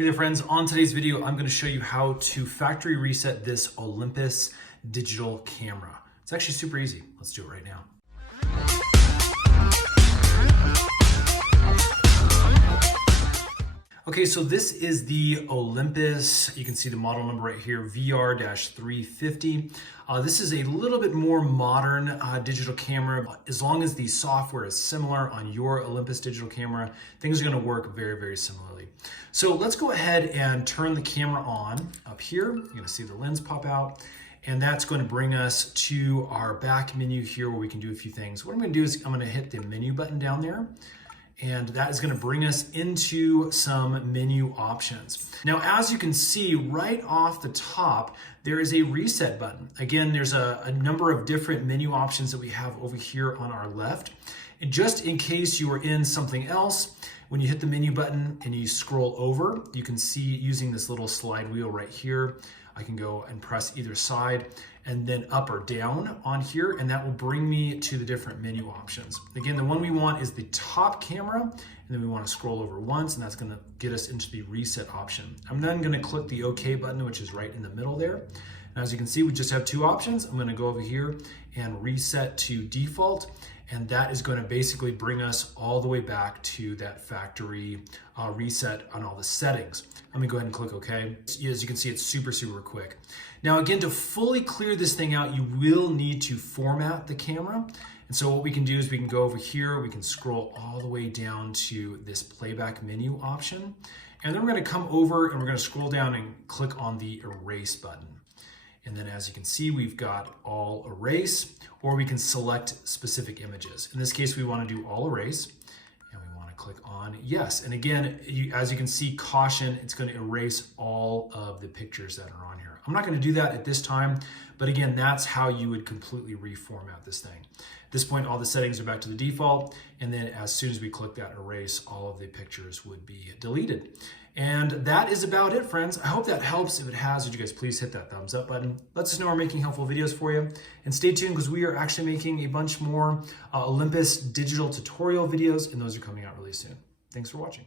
Hey there friends, on today's video I'm going to show you how to factory reset this Olympus digital camera. It's actually super easy. Let's do it right now. Okay, so this is the Olympus. You can see the model number right here, VR-350. This is a little bit more modern digital camera. As long as the software is similar on your Olympus digital camera, things are gonna work very, very similarly. So let's go ahead and turn the camera on up here. You're gonna see the lens pop out. And that's going to bring us to our back menu here where we can do a few things. What I'm going to do is I'm going to hit the menu button down there. And that is going to bring us into some menu options. Now, as you can see right off the top, there is a reset button. Again, there's a number of different menu options that we have over here on our left. And just in case you are in something else, when you hit the menu button and you scroll over, you can see using this little slide wheel right here, I can go and press either side and then up or down on here, and that will bring me to the different menu options. Again, the one we want is the top camera, and then we want to scroll over once, and that's going to get us into the reset option. I'm then going to click the OK button, which is right in the middle there. And as you can see, we just have two options. I'm going to go over here and reset to default, and that is going to basically bring us all the way back to that factory reset on all the settings. I'm gonna go ahead and click OK. As you can see, it's super, super quick. Now again, to fully clear this thing out, you will need to format the camera. And so what we can do is we can go over here, we can scroll all the way down to this playback menu option. And then we're gonna come over and we're gonna scroll down and click on the erase button. And then as you can see, we've got all erase, or we can select specific images. In this case, we wanna do all erase. Click on yes. And again, as you can see, caution, it's going to erase all of the pictures that are on here. I'm not going to do that at this time, but again, that's how you would completely reformat this thing. At this point, all the settings are back to the default. And then as soon as we click that erase, all of the pictures would be deleted. And that is about it, friends. I hope that helps. If it has, would you guys please hit that thumbs up button. Let us know we're making helpful videos for you. And stay tuned because we are actually making a bunch more Olympus digital tutorial videos, and those are coming out really soon. Thanks for watching.